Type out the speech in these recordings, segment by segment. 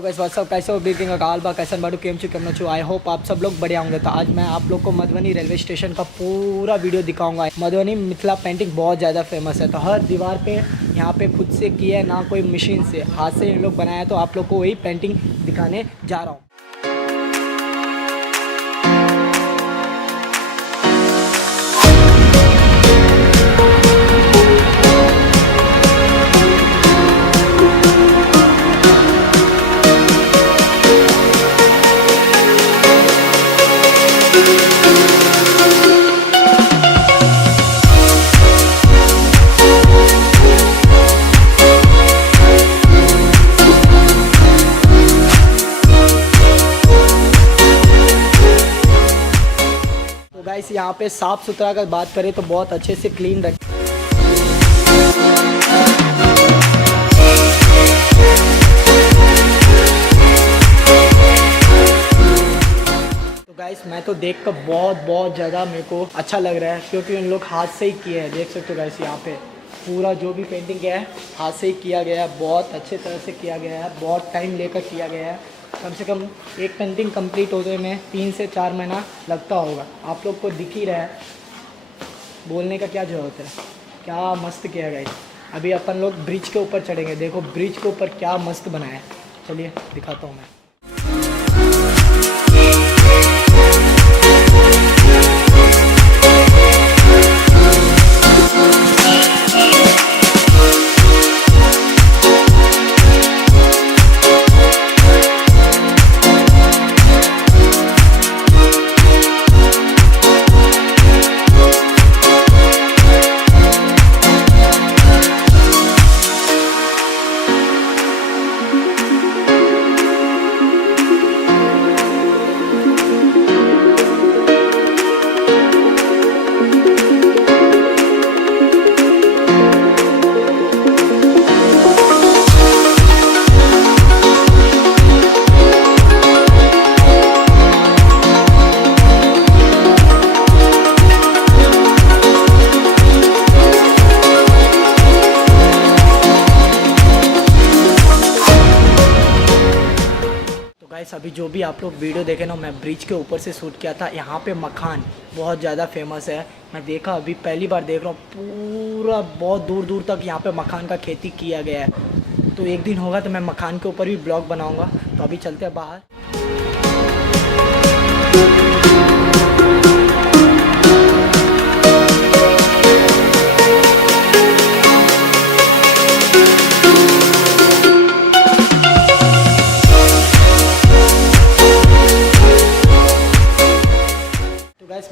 Hello guys, what's up, कैसे हो? बीकिंग अकाल बा कैसन बाडू केम चु आई होप आप सब लोग बढ़िया होंगे। तो आज मैं आप लोग को मधुबनी रेलवे स्टेशन का पूरा वीडियो दिखाऊंगा। मधुबनी मिथिला पेंटिंग बहुत ज़्यादा फेमस है। तो हर दीवार पे यहाँ पे खुद से किया है, ना कोई मशीन से, हाथ से इन लोग बनाया। तो आप लोग को वही पेंटिंग दिखाने जा रहा हूँ। गाइस यहाँ पे साफ़ सुथरा का बात करें तो बहुत अच्छे से क्लीन रखें। तो गाइस मैं तो देख कर बहुत ज़्यादा मेरे को अच्छा लग रहा है, क्योंकि उन लोग हाथ से ही किए हैं। देख सकते हो गाइस यहाँ पे पूरा जो भी पेंटिंग किया है हाथ से ही किया गया है। बहुत अच्छे तरह से किया गया है, बहुत टाइम लेकर किया गया है। कम से कम एक पेंटिंग कंप्लीट होने में 3 से 4 महीना लगता होगा। आप लोग को दिख ही रहा है, बोलने का क्या ज़रूरत है। क्या मस्त किया है गाइस। अभी अपन लोग ब्रिज के ऊपर चढ़ेंगे। देखो ब्रिज के ऊपर क्या मस्त बनाया है। चलिए दिखाता हूँ मैं। गाइस अभी जो भी आप लोग वीडियो देखे ना, मैं ब्रिज के ऊपर से शूट किया था। यहाँ पे मखान बहुत ज़्यादा फेमस है। मैं देखा, अभी पहली बार देख रहा हूँ। पूरा बहुत दूर दूर तक यहाँ पे मखान का खेती किया गया है। तो एक दिन होगा तो मैं मखान के ऊपर भी ब्लॉग बनाऊँगा। तो अभी चलते हैं बाहर।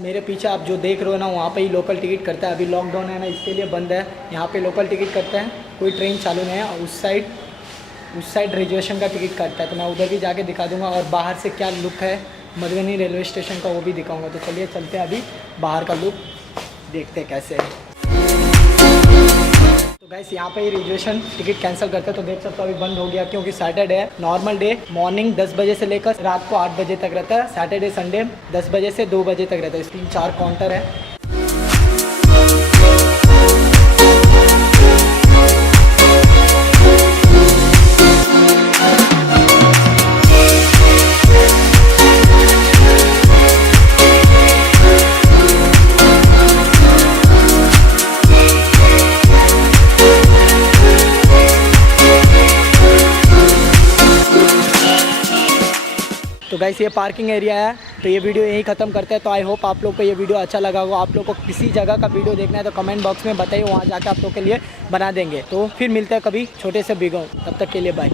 मेरे पीछे आप जो देख रहे हो ना, वहाँ पे ही लोकल टिकट करता है। अभी लॉकडाउन है ना, इसके लिए बंद है। यहाँ पे लोकल टिकट करता है, कोई ट्रेन चालू नहीं है। और उस साइड रिजर्वेशन का टिकट करता है। तो मैं उधर भी जाके दिखा दूंगा। और बाहर से क्या लुक है मधुबनी रेलवे स्टेशन का, वो भी दिखाऊंगा। तो चलिए चलते हैं, अभी बाहर का लुक देखते हैं कैसे है। तो गाइस यहाँ पे ही रिजर्वेशन टिकट कैंसिल करते हैं। तो देख सकते हो अभी बंद हो गया, क्योंकि सैटरडे है। नॉर्मल डे मॉर्निंग 10 बजे से लेकर रात को 8 बजे तक रहता है। सैटरडे संडे 10 बजे से 2 बजे तक रहता है। 3-4 काउंटर है। तो गाइस ये पार्किंग एरिया है। तो ये वीडियो यहीं ख़त्म करते हैं। तो आई होप आप लोग को ये वीडियो अच्छा लगा होगा। आप लोग को किसी जगह का वीडियो देखना है तो कमेंट बॉक्स में बताइए, वहाँ जाकर आप लोग के लिए बना देंगे। तो फिर मिलते हैं कभी छोटे से बिगो। तब तक के लिए बाय।